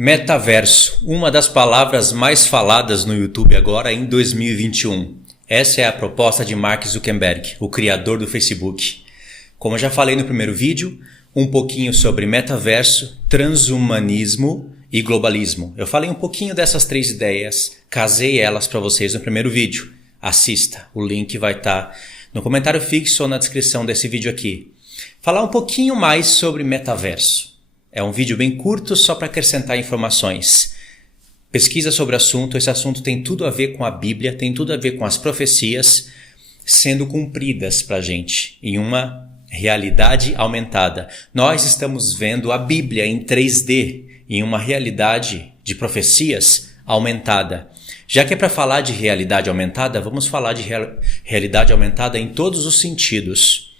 Metaverso, uma das palavras mais faladas no YouTube agora em 2021. Essa é a proposta de Mark Zuckerberg, o criador do Facebook. Como eu já falei no primeiro vídeo, um pouquinho sobre metaverso, transhumanismo e globalismo. Eu falei um pouquinho dessas três ideias, casei elas para vocês no primeiro vídeo. Assista, o link vai estar no comentário fixo ou na descrição desse vídeo aqui. Falar um pouquinho mais sobre metaverso. É um vídeo bem curto só para acrescentar informações. Pesquisa sobre o assunto, esse assunto tem tudo a ver com a Bíblia, tem tudo a ver com as profecias sendo cumpridas para a gente em uma realidade aumentada. Nós estamos vendo a Bíblia em 3D, em uma realidade de profecias aumentada. Já que é para falar de realidade aumentada, vamos falar de realidade aumentada em todos os sentidos.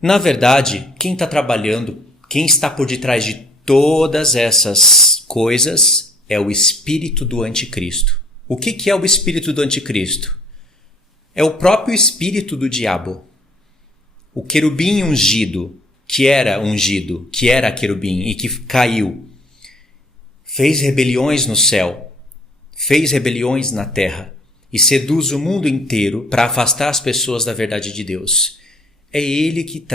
Na verdade, quem está trabalhando, quem está por detrás de todas essas coisas é o espírito do anticristo. O que é o espírito do anticristo? É o próprio espírito do diabo. O querubim ungido, que era querubim e que caiu, fez rebeliões no céu, fez rebeliões na terra e seduz o mundo inteiro para afastar as pessoas da verdade de Deus. É ele que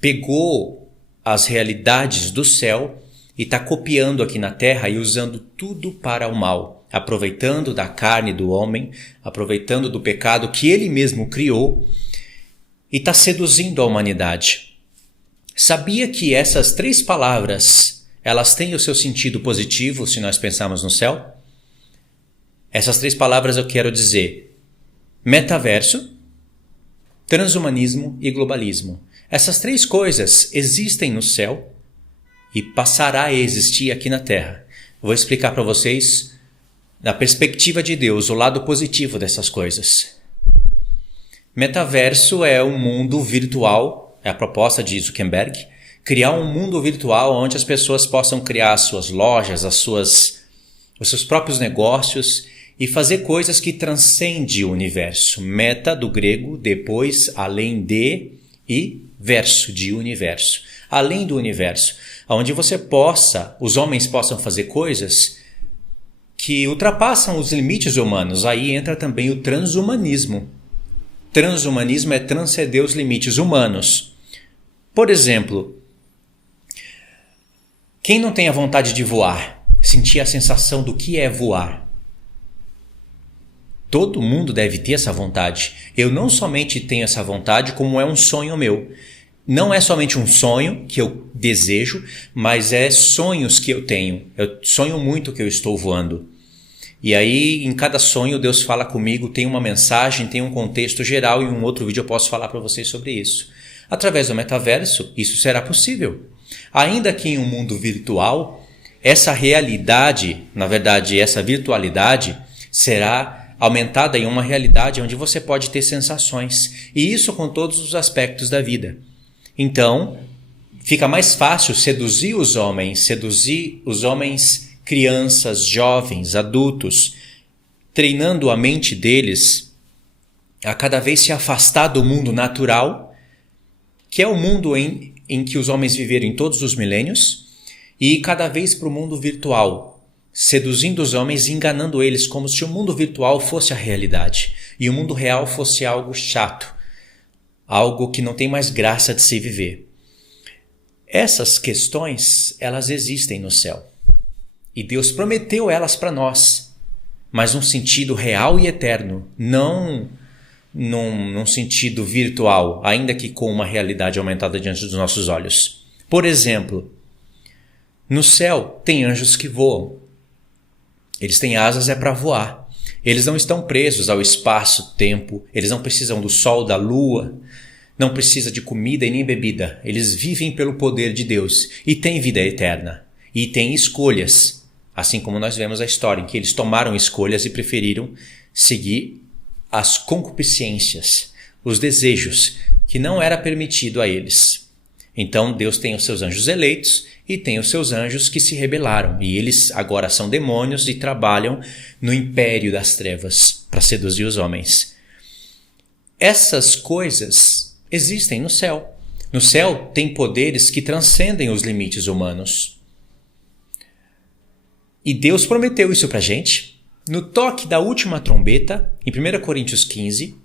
pegou as realidades do céu e está copiando aqui na terra e usando tudo para o mal, aproveitando da carne do homem, aproveitando do pecado que ele mesmo criou e está seduzindo a humanidade. Sabia que essas três palavras, elas têm o seu sentido positivo se nós pensarmos no céu? Essas três palavras eu quero dizer: metaverso, transhumanismo e globalismo. Essas três coisas existem no céu e passará a existir aqui na terra. Vou explicar para vocês, na perspectiva de Deus, o lado positivo dessas coisas. Metaverso é um mundo virtual, é a proposta de Zuckerberg, criar um mundo virtual onde as pessoas possam criar as suas lojas, os seus próprios negócios e fazer coisas que transcendem o universo. Meta do grego, depois além de, e verso de universo. Além do universo, onde os homens possam fazer coisas que ultrapassam os limites humanos. Aí entra também o transhumanismo. Transhumanismo é transcender os limites humanos. Por exemplo, quem não tem a vontade de voar, sentir a sensação do que é voar? Todo mundo deve ter essa vontade. Eu não somente tenho essa vontade, como é um sonho meu. Não é somente um sonho que eu desejo, mas é sonhos que eu tenho. Eu sonho muito que eu estou voando. E aí, em cada sonho, Deus fala comigo, tem uma mensagem, tem um contexto geral e em um outro vídeo eu posso falar para vocês sobre isso. Através do metaverso, isso será possível. Ainda que em um mundo virtual, essa realidade, na verdade, essa virtualidade, será aumentada em uma realidade onde você pode ter sensações. E isso com todos os aspectos da vida. Então, fica mais fácil seduzir os homens, crianças, jovens, adultos, treinando a mente deles a cada vez se afastar do mundo natural, que é o mundo em que os homens viveram em todos os milênios, e cada vez para o mundo virtual, seduzindo os homens e enganando eles como se o mundo virtual fosse a realidade e o mundo real fosse algo chato, algo que não tem mais graça de se viver. Essas questões, elas existem no céu. E Deus prometeu elas para nós, mas num sentido real e eterno, não num sentido virtual, ainda que com uma realidade aumentada diante dos nossos olhos. Por exemplo, no céu tem anjos que voam. Eles têm asas para voar. Eles não estão presos ao espaço-tempo, eles não precisam do sol, da lua, não precisam de comida e nem bebida. Eles vivem pelo poder de Deus e têm vida eterna. E têm escolhas, assim como nós vemos a história em que eles tomaram escolhas e preferiram seguir as concupiscências, os desejos, que não era permitido a eles. Então Deus tem os seus anjos eleitos e tem os seus anjos que se rebelaram. E eles agora são demônios e trabalham no império das trevas para seduzir os homens. Essas coisas existem no céu. No céu tem poderes que transcendem os limites humanos. E Deus prometeu isso pra gente. No toque da última trombeta, em 1 Coríntios 15,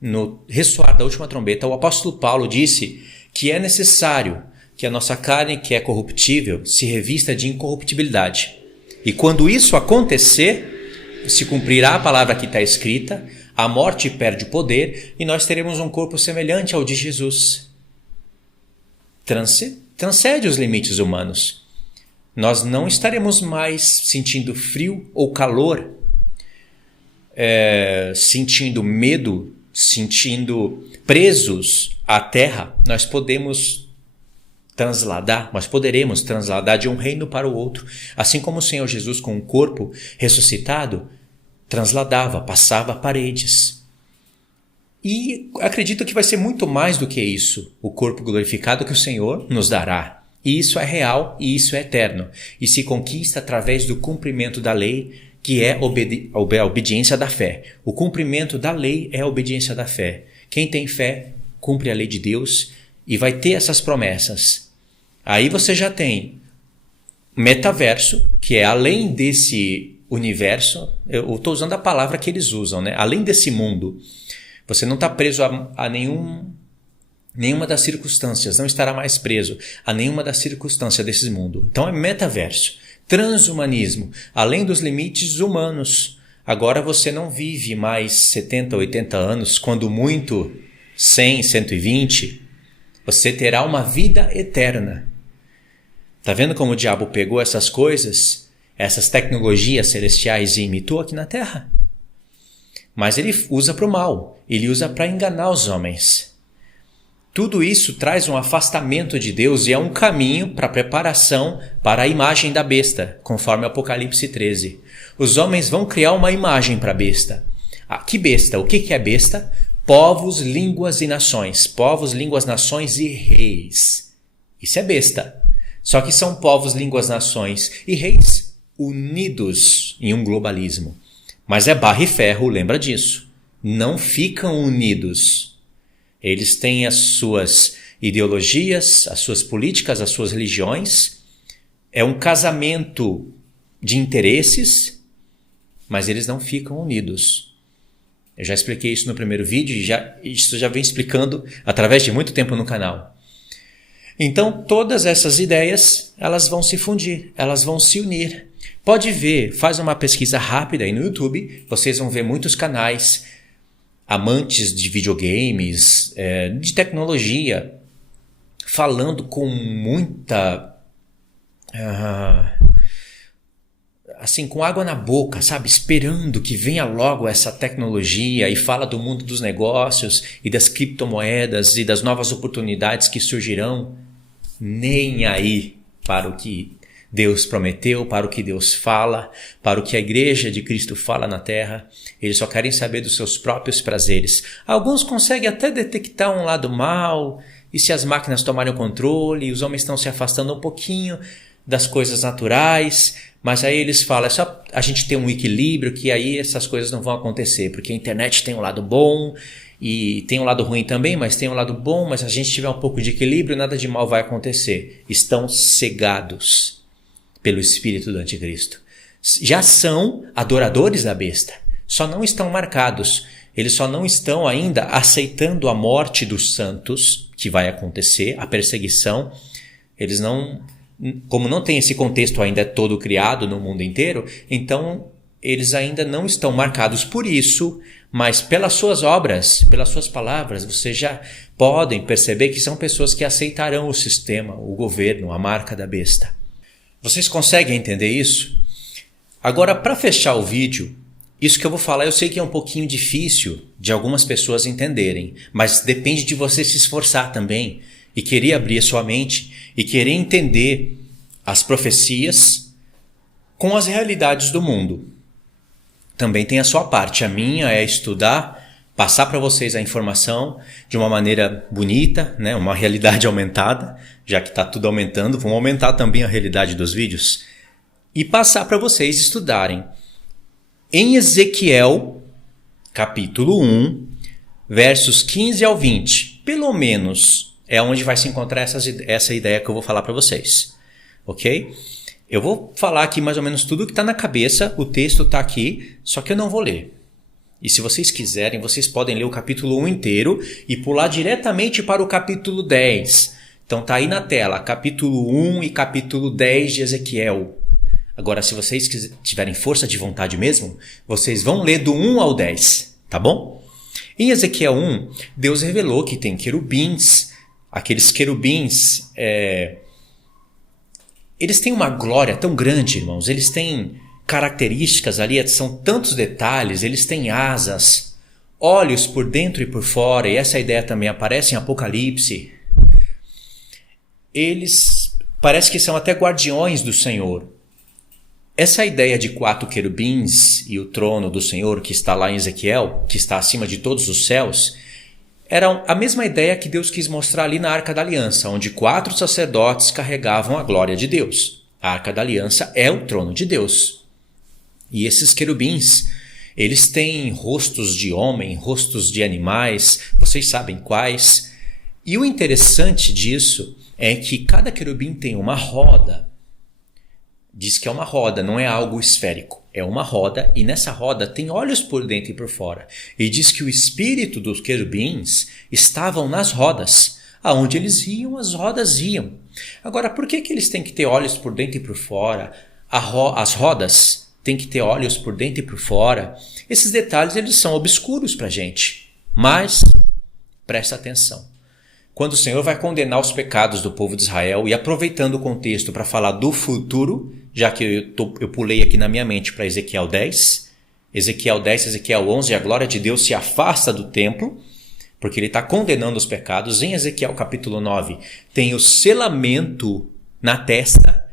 no ressoar da última trombeta, o apóstolo Paulo disse que é necessário que a nossa carne, que é corruptível, se revista de incorruptibilidade. E quando isso acontecer, se cumprirá a palavra que está escrita, a morte perde o poder e nós teremos um corpo semelhante ao de Jesus. Transcende os limites humanos. Nós não estaremos mais sentindo frio ou calor, sentindo medo, sentindo presos à terra. Nós poderemos transladar de um reino para o outro. Assim como o Senhor Jesus, com o corpo ressuscitado, transladava, passava paredes. E acredito que vai ser muito mais do que isso, o corpo glorificado que o Senhor nos dará. E isso é real e isso é eterno. E se conquista através do cumprimento da lei, que é a obediência da fé. O cumprimento da lei é a obediência da fé. Quem tem fé, cumpre a lei de Deus e vai ter essas promessas. Aí você já tem metaverso, que é além desse universo, eu estou usando a palavra que eles usam, né? Além desse mundo. Você não está preso a nenhuma das circunstâncias, não estará mais preso a nenhuma das circunstâncias desse mundo. Então é metaverso. Transhumanismo, além dos limites humanos. Agora você não vive mais 70, 80 anos, quando muito 100, 120. Você terá uma vida eterna. Tá vendo como o diabo pegou essas coisas, essas tecnologias celestiais e imitou aqui na Terra? Mas ele usa para o mal, ele usa para enganar os homens. Tudo isso traz um afastamento de Deus e é um caminho para a preparação para a imagem da besta, conforme Apocalipse 13. Os homens vão criar uma imagem para a besta. Que besta? O que é besta? Povos, línguas e nações. Povos, línguas, nações e reis. Isso é besta. Só que são povos, línguas, nações e reis unidos em um globalismo. Mas é barra e ferro, lembra disso. Não ficam unidos. Eles têm as suas ideologias, as suas políticas, as suas religiões. É um casamento de interesses, mas eles não ficam unidos. Eu já expliquei isso no primeiro vídeo e isso já vem explicando através de muito tempo no canal. Então, todas essas ideias, elas vão se fundir, elas vão se unir. Pode ver, faz uma pesquisa rápida aí no YouTube, vocês vão ver muitos canais amantes de videogames, de tecnologia, falando com muita... assim, com água na boca, sabe? Esperando que venha logo essa tecnologia e fala do mundo dos negócios e das criptomoedas e das novas oportunidades que surgirão. Nem aí para o que Deus prometeu, para o que Deus fala, para o que a igreja de Cristo fala na terra. Eles só querem saber dos seus próprios prazeres. Alguns conseguem até detectar um lado mal, e se as máquinas tomarem o controle, e os homens estão se afastando um pouquinho das coisas naturais, mas aí eles falam, é só a gente ter um equilíbrio que aí essas coisas não vão acontecer, porque a internet tem um lado bom e tem um lado ruim também, mas tem um lado bom, mas se a gente tiver um pouco de equilíbrio, nada de mal vai acontecer. Estão cegados pelo espírito do anticristo. Já são adoradores da besta, só não estão marcados. Eles só não estão ainda aceitando a morte dos santos, que vai acontecer, a perseguição. Eles não, como não tem esse contexto ainda todo criado no mundo inteiro, então eles ainda não estão marcados por isso, mas pelas suas obras, pelas suas palavras, vocês já podem perceber que são pessoas que aceitarão o sistema, o governo, a marca da besta. Vocês conseguem entender isso? Agora, para fechar o vídeo, isso que eu vou falar eu sei que é um pouquinho difícil de algumas pessoas entenderem, mas depende de você se esforçar também e querer abrir a sua mente e querer entender as profecias com as realidades do mundo. Também tem a sua parte. A minha é estudar, passar para vocês a informação de uma maneira bonita, né? Uma realidade aumentada, já que está tudo aumentando, vamos aumentar também a realidade dos vídeos e passar para vocês estudarem. Em Ezequiel, capítulo 1, versos 15 ao 20, pelo menos é onde vai se encontrar essa ideia que eu vou falar para vocês, ok? Eu vou falar aqui mais ou menos tudo que está na cabeça, o texto está aqui, só que eu não vou ler. E se vocês quiserem, vocês podem ler o capítulo 1 inteiro e pular diretamente para o capítulo 10. Então tá aí na tela, capítulo 1 e capítulo 10 de Ezequiel. Agora, se vocês tiverem força de vontade mesmo, vocês vão ler do 1 ao 10, tá bom? Em Ezequiel 1, Deus revelou que tem querubins. Aqueles querubins, eles têm uma glória tão grande, irmãos. Eles têm características ali, são tantos detalhes. Eles têm asas, olhos por dentro e por fora. E essa ideia também aparece em Apocalipse. Eles parece que são até guardiões do Senhor. Essa ideia de 4 querubins e o trono do Senhor que está lá em Ezequiel, que está acima de todos os céus, era a mesma ideia que Deus quis mostrar ali na Arca da Aliança, onde 4 sacerdotes carregavam a glória de Deus. A Arca da Aliança é o trono de Deus. E esses querubins, eles têm rostos de homem, rostos de animais, vocês sabem quais. E o interessante disso é que cada querubim tem uma roda. Diz que é uma roda, não é algo esférico. É uma roda e nessa roda tem olhos por dentro e por fora. E diz que o espírito dos querubins estavam nas rodas. Aonde eles iam, as rodas iam. Agora, por que eles têm que ter olhos por dentro e por fora? As rodas têm que ter olhos por dentro e por fora. Esses detalhes eles são obscuros para a gente. Mas, presta atenção. Quando o Senhor vai condenar os pecados do povo de Israel e aproveitando o contexto para falar do futuro, já que eu pulei aqui na minha mente para Ezequiel 10, Ezequiel 11, a glória de Deus se afasta do templo, porque ele está condenando os pecados. Em Ezequiel capítulo 9 tem o selamento na testa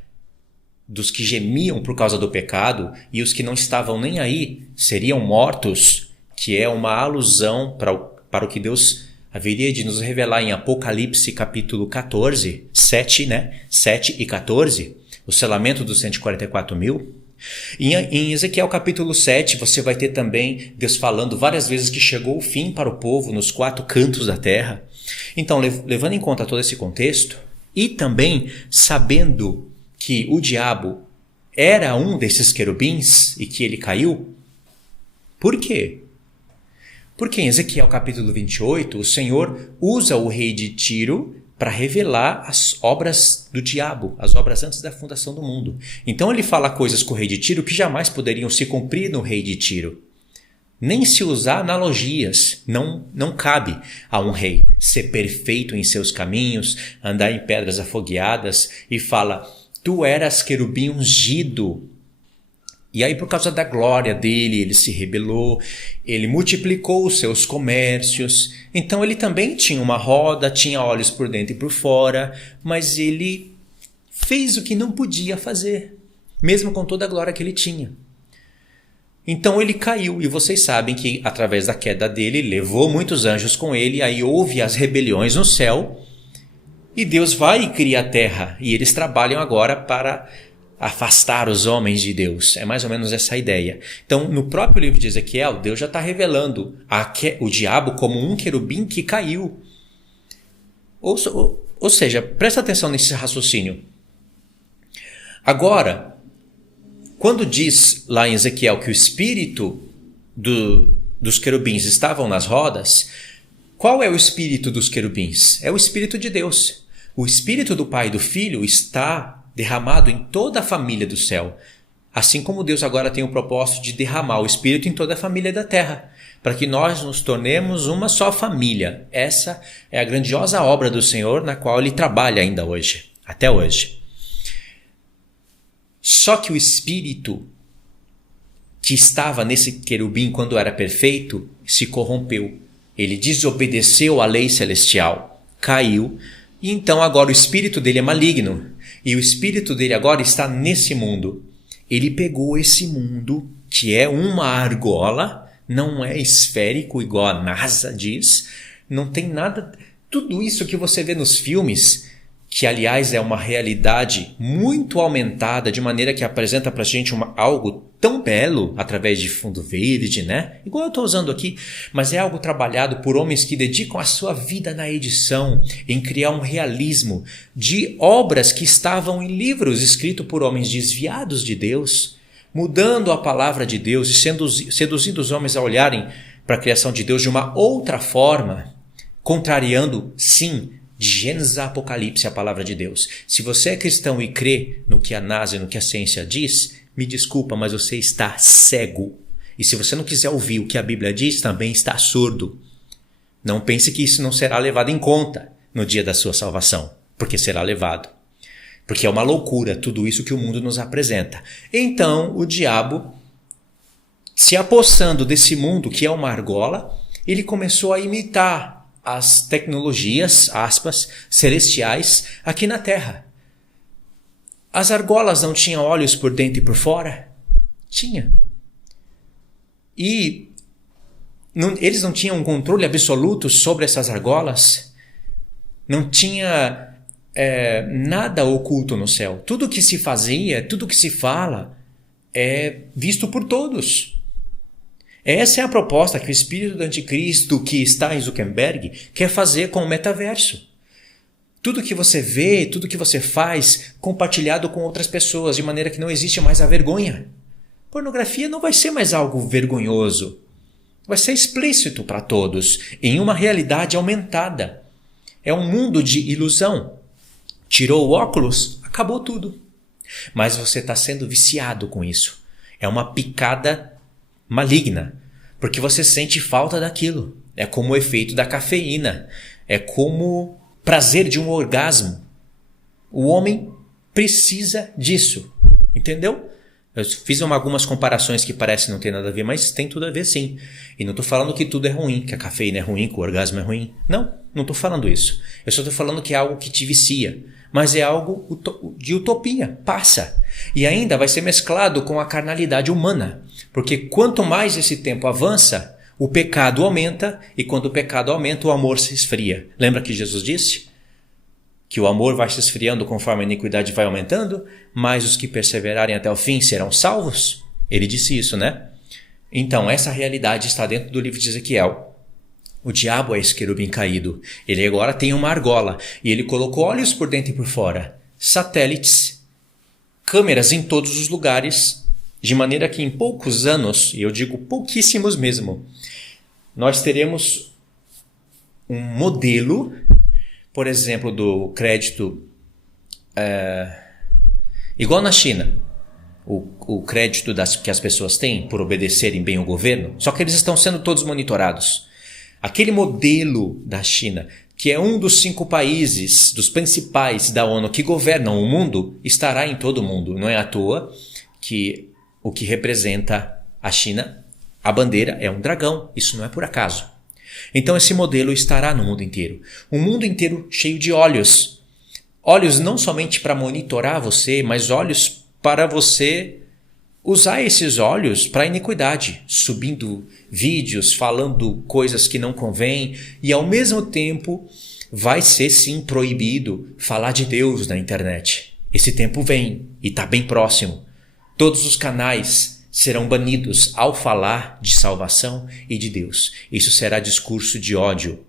dos que gemiam por causa do pecado e os que não estavam nem aí seriam mortos, que é uma alusão para o que Deus haveria de nos revelar em Apocalipse capítulo 14, 7 e 14, o selamento dos 144 mil. Em Ezequiel capítulo 7, você vai ter também Deus falando várias vezes que chegou o fim para o povo nos 4 cantos da terra. Então, levando em conta todo esse contexto, e também sabendo que o diabo era um desses querubins e que ele caiu, por quê? Porque em Ezequiel capítulo 28, o Senhor usa o rei de Tiro para revelar as obras do diabo, as obras antes da fundação do mundo. Então ele fala coisas com o rei de Tiro que jamais poderiam se cumprir no rei de Tiro. Nem se usar analogias, não cabe a um rei ser perfeito em seus caminhos, andar em pedras afogueadas e fala, tu eras querubim ungido. E aí, por causa da glória dele, ele se rebelou, ele multiplicou os seus comércios. Então, ele também tinha uma roda, tinha olhos por dentro e por fora, mas ele fez o que não podia fazer, mesmo com toda a glória que ele tinha. Então, ele caiu, e vocês sabem que, através da queda dele, levou muitos anjos com ele, aí houve as rebeliões no céu, e Deus vai e cria a terra, e eles trabalham agora para afastar os homens de Deus. É mais ou menos essa a ideia. Então, no próprio livro de Ezequiel, Deus já está revelando o diabo como um querubim que caiu. Ou seja, presta atenção nesse raciocínio. Agora, quando diz lá em Ezequiel que o espírito dos querubins estavam nas rodas, qual é o espírito dos querubins? É o espírito de Deus. O espírito do Pai e do Filho está derramado em toda a família do céu, assim como Deus agora tem o propósito de derramar o Espírito em toda a família da terra, para que nós nos tornemos uma só família. Essa é a grandiosa obra do Senhor na qual Ele trabalha ainda hoje, até hoje. Só que o Espírito que estava nesse querubim quando era perfeito se corrompeu. Ele desobedeceu à lei celestial, caiu, e então agora o espírito dele é maligno. E o espírito dele agora está nesse mundo. Ele pegou esse mundo, que é uma argola, não é esférico igual a NASA diz, não tem nada. Tudo isso que você vê nos filmes que aliás é uma realidade muito aumentada, de maneira que apresenta pra gente algo tão belo através de fundo verde, né? Igual eu estou usando aqui, mas é algo trabalhado por homens que dedicam a sua vida na edição, em criar um realismo de obras que estavam em livros escritos por homens desviados de Deus, mudando a palavra de Deus e seduzindo os homens a olharem para a criação de Deus de uma outra forma, contrariando, sim, de Gênesis a Apocalipse, a palavra de Deus. Se você é cristão e crê no que a NASA e no que a ciência diz, me desculpa, mas você está cego. E se você não quiser ouvir o que a Bíblia diz, também está surdo. Não pense que isso não será levado em conta no dia da sua salvação, porque será levado. Porque é uma loucura tudo isso que o mundo nos apresenta. Então, o diabo, se apossando desse mundo que é uma argola, ele começou a imitar as tecnologias, aspas, celestiais aqui na Terra. As argolas não tinham olhos por dentro e por fora? Tinha. E eles não tinham um controle absoluto sobre essas argolas? Não tinha nada oculto no céu. Tudo que se fazia, tudo que se fala é visto por todos. Essa é a proposta que o espírito do anticristo que está em Zuckerberg quer fazer com o metaverso. Tudo que você vê, tudo que você faz, compartilhado com outras pessoas, de maneira que não existe mais a vergonha. Pornografia não vai ser mais algo vergonhoso. Vai ser explícito para todos, em uma realidade aumentada. É um mundo de ilusão. Tirou o óculos, acabou tudo. Mas você está sendo viciado com isso. É uma picada maligna, porque você sente falta daquilo. É como o efeito da cafeína, é como prazer de um orgasmo. O homem precisa disso, entendeu? Eu fiz algumas comparações que parecem não ter nada a ver, mas tem tudo a ver sim. E não estou falando que tudo é ruim, que a cafeína é ruim, que o orgasmo é ruim. Não estou falando isso. Eu só estou falando que é algo que te vicia, mas é algo de utopia, passa. E ainda vai ser mesclado com a carnalidade humana. Porque quanto mais esse tempo avança, o pecado aumenta, e quando o pecado aumenta, o amor se esfria. Lembra que Jesus disse? Que o amor vai se esfriando conforme a iniquidade vai aumentando, mas os que perseverarem até o fim serão salvos? Ele disse isso, né? Então, essa realidade está dentro do livro de Ezequiel. O diabo é esse querubim caído. Ele agora tem uma argola, e ele colocou olhos por dentro e por fora, satélites, câmeras em todos os lugares, de maneira que em poucos anos, e eu digo pouquíssimos mesmo, nós teremos um modelo, por exemplo, do crédito, igual na China, o crédito que as pessoas têm por obedecerem bem o governo, só que eles estão sendo todos monitorados. Aquele modelo da China, que é um dos 5 países, dos principais da ONU que governam o mundo, estará em todo o mundo. Não é à toa que o que representa a China, a bandeira, é um dragão. Isso não é por acaso. Então esse modelo estará no mundo inteiro. Um mundo inteiro cheio de olhos. Olhos não somente para monitorar você, mas olhos para você usar esses olhos para a iniquidade, subindo vídeos, falando coisas que não convêm, e ao mesmo tempo vai ser sim proibido falar de Deus na internet. Esse tempo vem e está bem próximo. Todos os canais serão banidos ao falar de salvação e de Deus. Isso será discurso de ódio.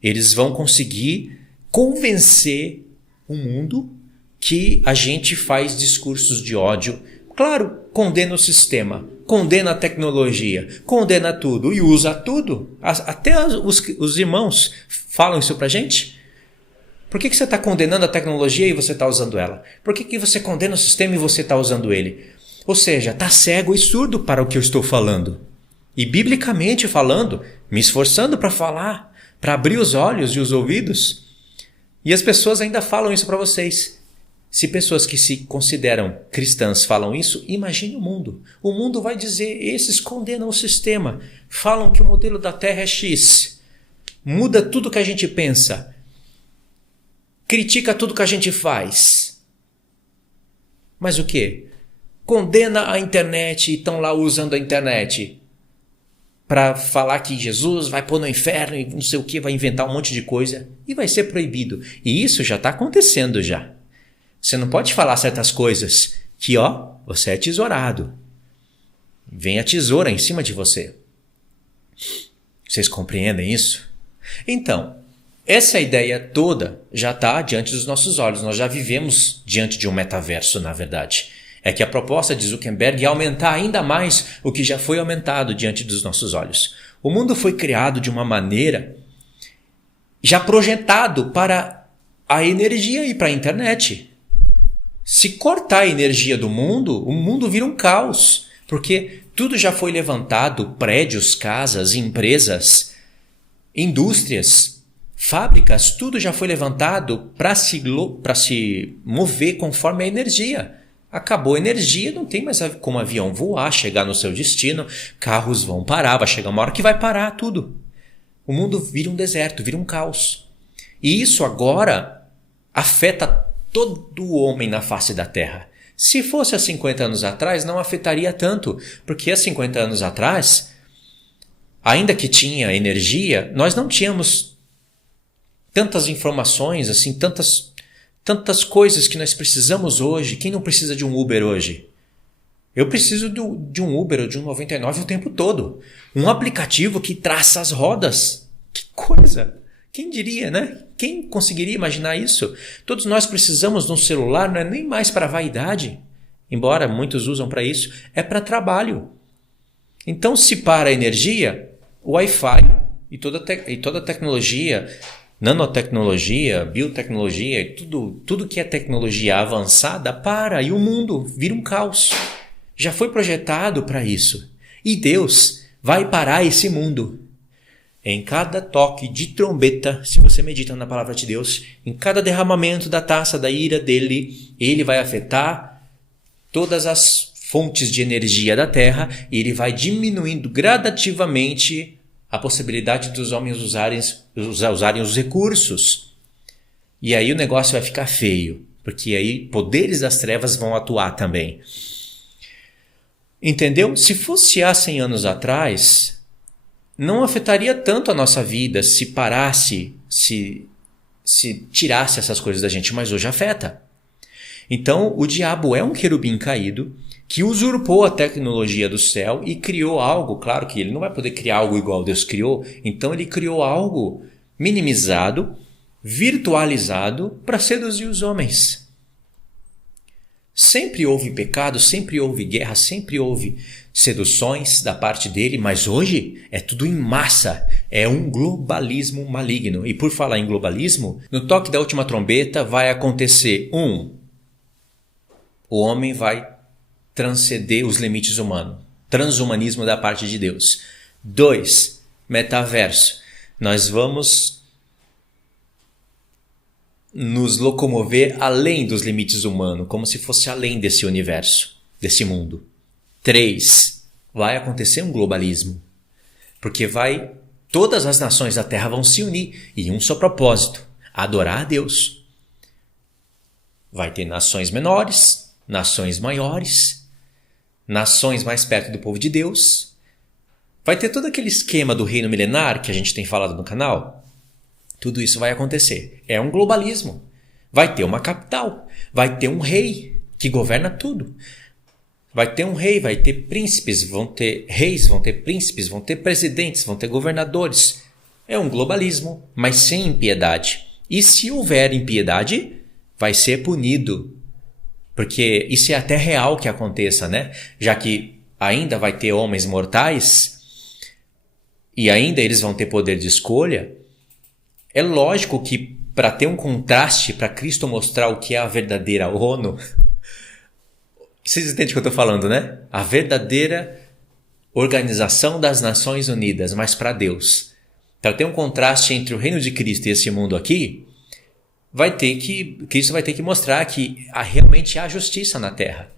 Eles vão conseguir convencer o mundo que a gente faz discursos de ódio. Claro, condena o sistema, condena a tecnologia, condena tudo e usa tudo. Até os irmãos falam isso pra gente. Por que você está condenando a tecnologia e você está usando ela? Por que você condena o sistema e você está usando ele? Ou seja, está cego e surdo para o que eu estou falando. E biblicamente falando, me esforçando para falar, para abrir os olhos e os ouvidos. E as pessoas ainda falam isso para vocês. Se pessoas que se consideram cristãs falam isso, imagine o mundo. O mundo vai dizer, esses condenam o sistema, falam que o modelo da Terra é X, muda tudo que a gente pensa, critica tudo que a gente faz. Mas o quê? Condena a internet e estão lá usando a internet para falar que Jesus vai pôr no inferno e não sei o que, vai inventar um monte de coisa e vai ser proibido. E isso já está acontecendo já. Você não pode falar certas coisas que, você é tesourado. Vem a tesoura em cima de você. Vocês compreendem isso? Então, essa ideia toda já está diante dos nossos olhos. Nós já vivemos diante de um metaverso, na verdade. É que a proposta de Zuckerberg é aumentar ainda mais o que já foi aumentado diante dos nossos olhos. O mundo foi criado de uma maneira já projetado para a energia e para a internet. Se cortar a energia do mundo, o mundo vira um caos, porque tudo já foi levantado, prédios, casas, empresas, indústrias, fábricas, tudo já foi levantado para se mover conforme a energia. Acabou a energia, não tem mais como avião voar, chegar no seu destino, carros vão parar, vai chegar uma hora que vai parar tudo. O mundo vira um deserto, vira um caos. E isso agora afeta todo o homem na face da Terra. Se fosse há 50 anos atrás, não afetaria tanto, porque há 50 anos atrás, ainda que tinha energia, nós não tínhamos tantas informações, assim, tantas coisas que nós precisamos hoje. Quem não precisa de um Uber hoje? Eu preciso de um Uber ou de um 99 o tempo todo. Um aplicativo que traça as rodas. Que coisa! Quem diria, né? Quem conseguiria imaginar isso? Todos nós precisamos de um celular, não é nem mais para vaidade, embora muitos usam para isso, é para trabalho. Então, se para a energia, o Wi-Fi e toda a tecnologia, nanotecnologia, biotecnologia e tudo que é tecnologia avançada para e o mundo vira um caos. Já foi projetado para isso. E Deus vai parar esse mundo. Em cada toque de trombeta, se você medita na palavra de Deus, em cada derramamento da taça da ira dele, ele vai afetar todas as fontes de energia da terra e ele vai diminuindo gradativamente a possibilidade dos homens usarem os recursos. E aí o negócio vai ficar feio, porque aí poderes das trevas vão atuar também. Entendeu? Se fosse há 100 anos atrás, não afetaria tanto a nossa vida se parasse, se tirasse essas coisas da gente, mas hoje afeta. Então, o diabo é um querubim caído que usurpou a tecnologia do céu e criou algo. Claro que ele não vai poder criar algo igual Deus criou, então ele criou algo minimizado, virtualizado para seduzir os homens. Sempre houve pecado, sempre houve guerra, sempre houve seduções da parte dele, mas hoje é tudo em massa, é um globalismo maligno. E por falar em globalismo, no toque da última trombeta vai acontecer o homem vai transcender os limites humanos, transhumanismo da parte de Deus. 2, metaverso, nós vamos nos locomover além dos limites humanos, como se fosse além desse universo, desse mundo. 3, vai acontecer um globalismo, porque todas as nações da Terra vão se unir em um só propósito, adorar a Deus. Vai ter nações menores, nações maiores, nações mais perto do povo de Deus. Vai ter todo aquele esquema do reino milenar que a gente tem falado no canal. Tudo isso vai acontecer. É um globalismo. Vai ter uma capital. Vai ter um rei que governa tudo. Vai ter um rei, vai ter príncipes, vão ter reis, vão ter príncipes, vão ter presidentes, vão ter governadores. É um globalismo, mas sem impiedade. E se houver impiedade, vai ser punido. Porque isso é até real que aconteça, né? Já que ainda vai ter homens mortais e ainda eles vão ter poder de escolha. É lógico que para ter um contraste, para Cristo mostrar o que é a verdadeira ONU, vocês entendem o que eu estou falando, né? A verdadeira Organização das Nações Unidas, mas para Deus. Para ter um contraste entre o reino de Cristo e esse mundo aqui, Cristo vai ter que mostrar que realmente há justiça na Terra.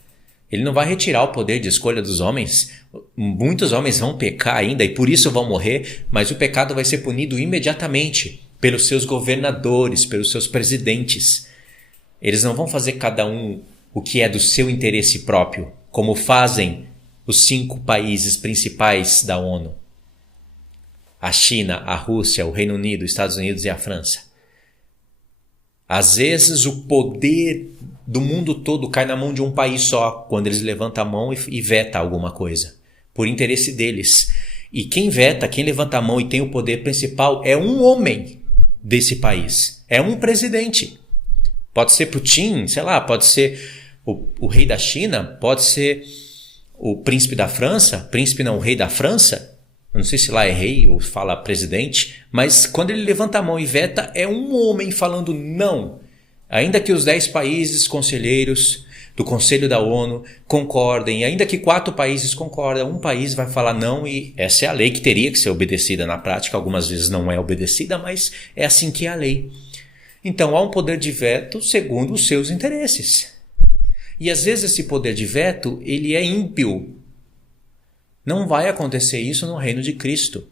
Ele não vai retirar o poder de escolha dos homens. Muitos homens vão pecar ainda e por isso vão morrer, mas o pecado vai ser punido imediatamente pelos seus governadores, pelos seus presidentes. Eles não vão fazer cada um o que é do seu interesse próprio, como fazem os 5 países principais da ONU. A China, a Rússia, o Reino Unido, os Estados Unidos e a França. Às vezes o poder do mundo todo cai na mão de um país só, quando eles levantam a mão e vetam alguma coisa, por interesse deles. E quem veta, quem levanta a mão e tem o poder principal é um homem desse país. É um presidente. Pode ser Putin, sei lá, pode ser o rei da China, pode ser o príncipe da França, príncipe não, o rei da França. Eu não sei se lá é rei ou fala presidente, mas quando ele levanta a mão e veta, é um homem falando não. Ainda que os 10 países conselheiros do Conselho da ONU concordem, ainda que 4 países concordem, um país vai falar não e essa é a lei que teria que ser obedecida na prática. Algumas vezes não é obedecida, mas é assim que é a lei. Então há um poder de veto segundo os seus interesses. E às vezes esse poder de veto, ele é ímpio. Não vai acontecer isso no reino de Cristo.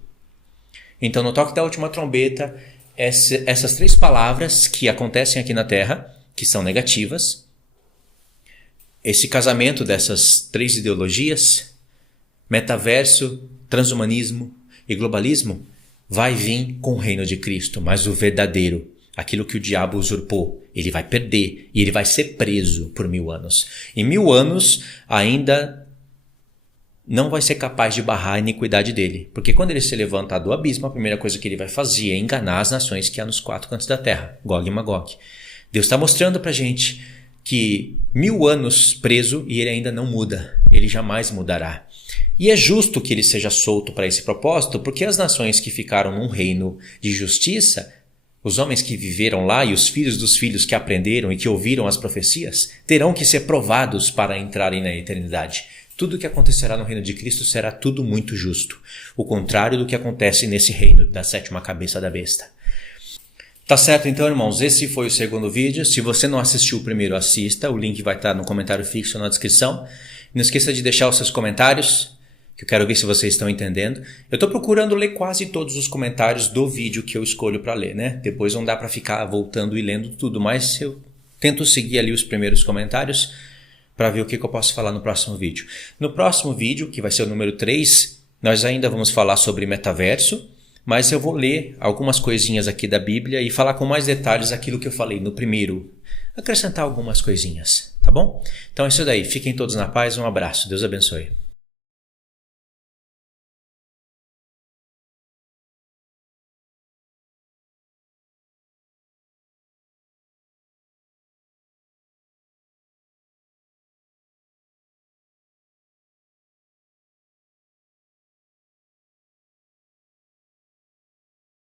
Então, no toque da última trombeta, essas 3 palavras que acontecem aqui na Terra, que são negativas, esse casamento dessas 3 ideologias, metaverso, transhumanismo e globalismo, vai vir com o reino de Cristo, mas o verdadeiro, aquilo que o diabo usurpou, ele vai perder e ele vai ser preso por 1000 anos. Em 1000 anos ainda não vai ser capaz de barrar a iniquidade dele. Porque quando ele se levantar do abismo, a primeira coisa que ele vai fazer é enganar as nações que há nos 4 cantos da terra. Gog e Magog. Deus está mostrando pra gente que 1000 anos preso e ele ainda não muda. Ele jamais mudará. E é justo que ele seja solto para esse propósito, porque as nações que ficaram num reino de justiça, os homens que viveram lá e os filhos dos filhos que aprenderam e que ouviram as profecias, terão que ser provados para entrarem na eternidade. Tudo o que acontecerá no reino de Cristo será tudo muito justo. O contrário do que acontece nesse reino da 7ª cabeça da besta. Tá certo então, irmãos? Esse foi o segundo vídeo. Se você não assistiu o primeiro, assista. O link vai estar no comentário fixo na descrição. Não esqueça de deixar os seus comentários, que eu quero ver se vocês estão entendendo. Eu estou procurando ler quase todos os comentários do vídeo que eu escolho para ler, né? Depois não dá para ficar voltando e lendo tudo, mas eu tento seguir ali os primeiros comentários para ver o que eu posso falar no próximo vídeo. No próximo vídeo, que vai ser o número 3, nós ainda vamos falar sobre metaverso, mas eu vou ler algumas coisinhas aqui da Bíblia e falar com mais detalhes aquilo que eu falei no primeiro. Acrescentar algumas coisinhas, tá bom? Então é isso daí. Fiquem todos na paz. Um abraço. Deus abençoe.